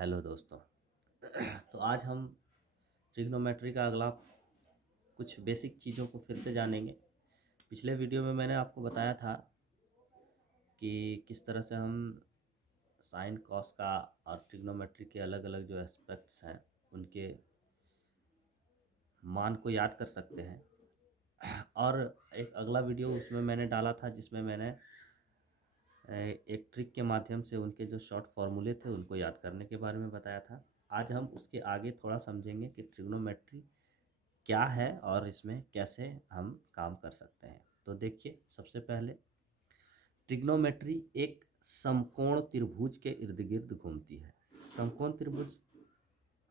Hello दोस्तों। तो आज हम ट्रिग्नोमेट्री का अगला कुछ बेसिक चीज़ों को फिर से जानेंगे। पिछले वीडियो में मैंने आपको बताया था कि किस तरह से हम साइन कॉस का और ट्रिग्नोमेट्री के अलग अलग जो एस्पेक्ट्स हैं उनके मान को याद कर सकते हैं। और एक अगला वीडियो उसमें मैंने डाला था जिसमें मैंने एक ट्रिक के माध्यम से उनके जो शॉर्ट फार्मूले थे उनको याद करने के बारे में बताया था। आज हम उसके आगे थोड़ा समझेंगे कि ट्रिग्नोमेट्री क्या है और इसमें कैसे हम काम कर सकते हैं। तो देखिए, सबसे पहले ट्रिग्नोमेट्री एक समकोण त्रिभुज के इर्द गिर्द घूमती है। समकोण त्रिभुज,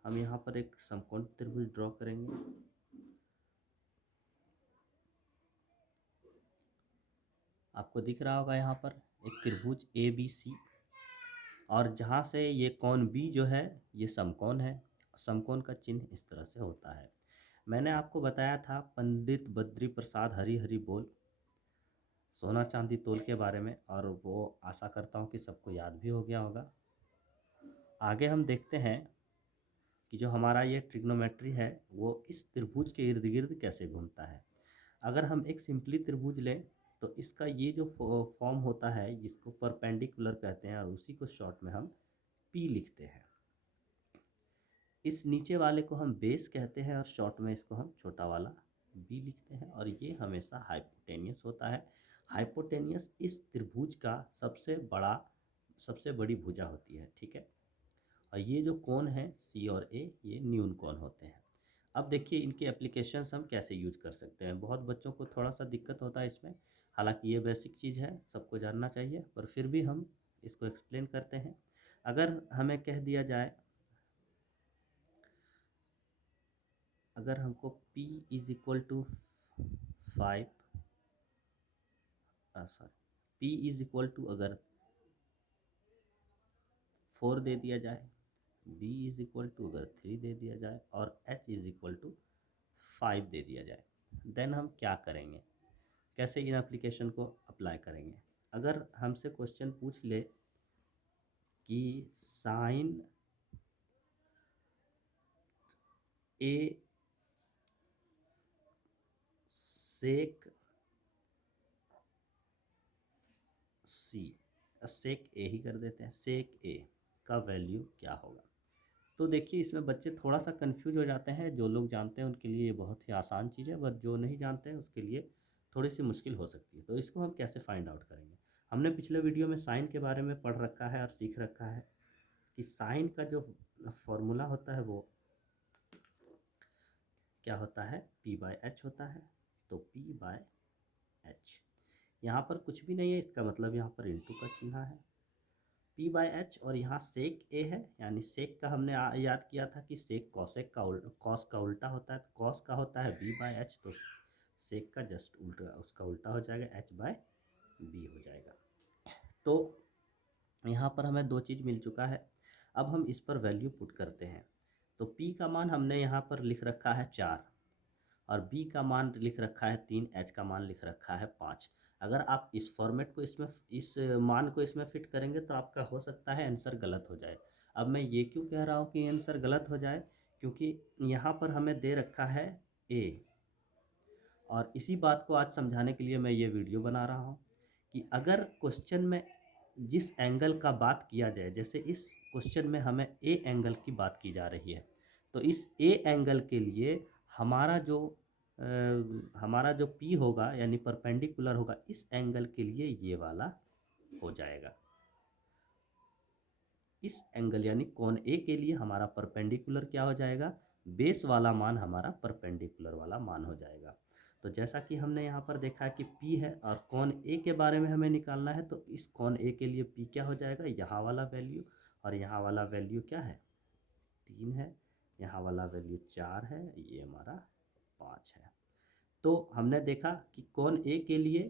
हम यहाँ पर एक समकोण त्रिभुज ड्रॉ करेंगे। आपको दिख रहा होगा यहाँ पर एक त्रिभुज ए बी सी, और जहाँ से ये कोण बी जो है ये समकोण है। समकोण का चिन्ह इस तरह से होता है। मैंने आपको बताया था पंडित बद्री प्रसाद हरि हरि बोल सोना चांदी तोल के बारे में, और वो आशा करता हूँ कि सबको याद भी हो गया होगा। आगे हम देखते हैं कि जो हमारा ये ट्रिग्नोमेट्री है वो इस त्रिभुज के इर्द गिर्द कैसे घूमता है। अगर हम एक सिंपली त्रिभुज लें तो इसका ये जो फॉर्म होता है जिसको परपेंडिकुलर कहते हैं, और उसी को शॉर्ट में हम पी लिखते हैं। इस नीचे वाले को हम बेस कहते हैं और शॉर्ट में इसको हम छोटा वाला बी लिखते हैं, और ये हमेशा हाइपोटेनियस होता है। हाइपोटेनियस इस त्रिभुज का सबसे बड़ी भुजा होती है, ठीक है। और ये जो कोण है सी और ए, ये न्यून कोण होते हैं। अब देखिए इनके एप्लीकेशंस हम कैसे यूज कर सकते हैं। बहुत बच्चों को थोड़ा सा दिक्कत होता है इसमें, हालांकि ये बेसिक चीज़ है, सबको जानना चाहिए, पर फिर भी हम इसको एक्सप्लेन करते हैं। अगर हमें कह दिया जाए, अगर हमको P is equal to 5, sorry, P is equal to अगर 4 दे दिया जाए, B इज इक्वल टू अगर 3 दे दिया जाए, और H इज इक्वल टू 5 दे दिया जाए, देन हम क्या करेंगे, कैसे इन एप्लीकेशन को अप्लाई करेंगे। अगर हमसे क्वेश्चन पूछ ले कि साइन ए सेक सी, सेक ए ही कर देते हैं, सेक ए का वैल्यू क्या होगा। तो देखिए इसमें बच्चे थोड़ा सा कंफ्यूज हो जाते हैं। जो लोग जानते हैं उनके लिए ये बहुत ही आसान चीज़ है, बट जो नहीं जानते हैं उसके लिए थोड़ी सी मुश्किल हो सकती है। तो इसको हम कैसे फाइंड आउट करेंगे। हमने पिछले वीडियो में साइन के बारे में पढ़ रखा है और सीख रखा है कि साइन का जो फॉर्मूला होता है वो क्या होता है, पी बाय एच होता है। तो पी बाय एच, यहाँ पर कुछ भी नहीं है, इसका मतलब यहाँ पर इंटू का चिन्ह है। पी बाय एच, और यहाँ सेक ए है, यानी सेक का हमने याद किया था कि सेक कॉसेक का कॉस का उल्टा होता है। तो कॉस का होता है बी बाय एच, तो सेक का जस्ट उल्टा उसका उल्टा हो जाएगा, एच बाय बी हो जाएगा। तो यहाँ पर हमें दो चीज़ मिल चुका है। अब हम इस पर वैल्यू पुट करते हैं। तो पी का मान हमने यहाँ पर लिख रखा है 4, और बी का मान लिख रखा है 3, एच का मान लिख रखा है 5। अगर आप इस फॉर्मेट को इसमें, इस मान को इसमें फिट करेंगे तो आपका हो सकता है आंसर गलत हो जाए। अब मैं ये क्यों कह रहा हूँ कि आंसर गलत हो जाए, क्योंकि यहाँ पर हमें दे रखा है ए, और इसी बात को आज समझाने के लिए मैं ये वीडियो बना रहा हूँ कि अगर क्वेश्चन में जिस एंगल का बात किया जाए, जैसे इस क्वेश्चन में हमें ए एंगल की बात की जा रही है, तो इस ए एंगल के लिए हमारा जो हमारा जो पी होगा यानी परपेंडिकुलर होगा इस एंगल के लिए ये वाला हो जाएगा। इस एंगल यानी कोण ए के लिए हमारा परपेंडिकुलर क्या हो जाएगा, बेस वाला मान हमारा परपेंडिकुलर वाला मान हो जाएगा। तो जैसा कि हमने यहाँ पर देखा कि P है और कोण ए के बारे में हमें निकालना है, तो इस कोण ए के लिए P क्या हो जाएगा, यहाँ वाला वैल्यू, और यहाँ वाला वैल्यू क्या है, 3 है, यहाँ वाला वैल्यू 4 है, ये हमारा 5 है। तो हमने देखा कि कोण ए के लिए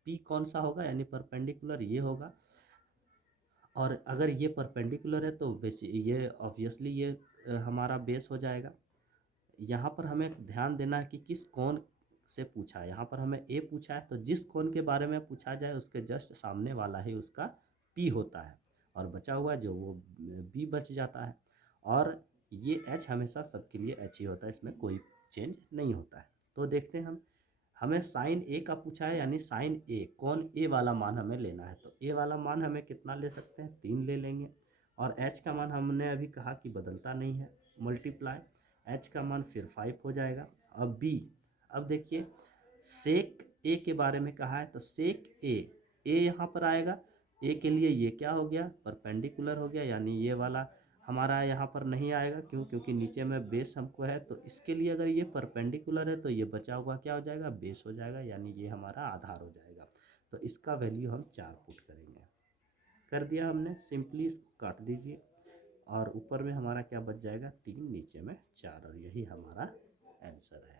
P कौन सा होगा, यानी परपेंडिकुलर ये होगा, और अगर ये परपेंडिकुलर है तो ये ऑब्वियसली ये हमारा बेस हो जाएगा। यहाँ पर हमें ध्यान देना है कि किस कोण से पूछा है। यहाँ पर हमें ए पूछा है, तो जिस कोण के बारे में पूछा जाए उसके जस्ट सामने वाला ही उसका पी होता है, और बचा हुआ जो वो बी बच जाता है। और ये एच हमेशा सबके लिए एच ही होता है, इसमें कोई चेंज नहीं होता है। तो देखते हैं हम, हमें साइन ए का पूछा है, यानी साइन ए कौन ए वाला मान हमें लेना है। तो ए वाला मान हमें कितना ले सकते हैं, 3 ले लेंगे। और एच का मान हमने अभी कहा कि बदलता नहीं है, मल्टीप्लाई एच का मान फिर 5 हो जाएगा। अब बी, अब देखिए सेक ए के बारे में कहा है, तो सेक ए यहाँ पर आएगा। ए के लिए ये क्या हो गया, परपेंडिकुलर हो गया, यानी ये वाला हमारा यहाँ पर नहीं आएगा। क्यों, क्योंकि नीचे में बेस हमको है, तो इसके लिए अगर ये परपेंडिकुलर है तो ये बचा हुआ क्या हो जाएगा, बेस हो जाएगा, यानी ये हमारा आधार हो जाएगा। तो इसका वैल्यू हम 4 पुट करेंगे। कर दिया हमने, सिंपली इसको काट दीजिए और ऊपर में हमारा क्या बच जाएगा, 3, नीचे में 4, और यही हमारा आंसर है।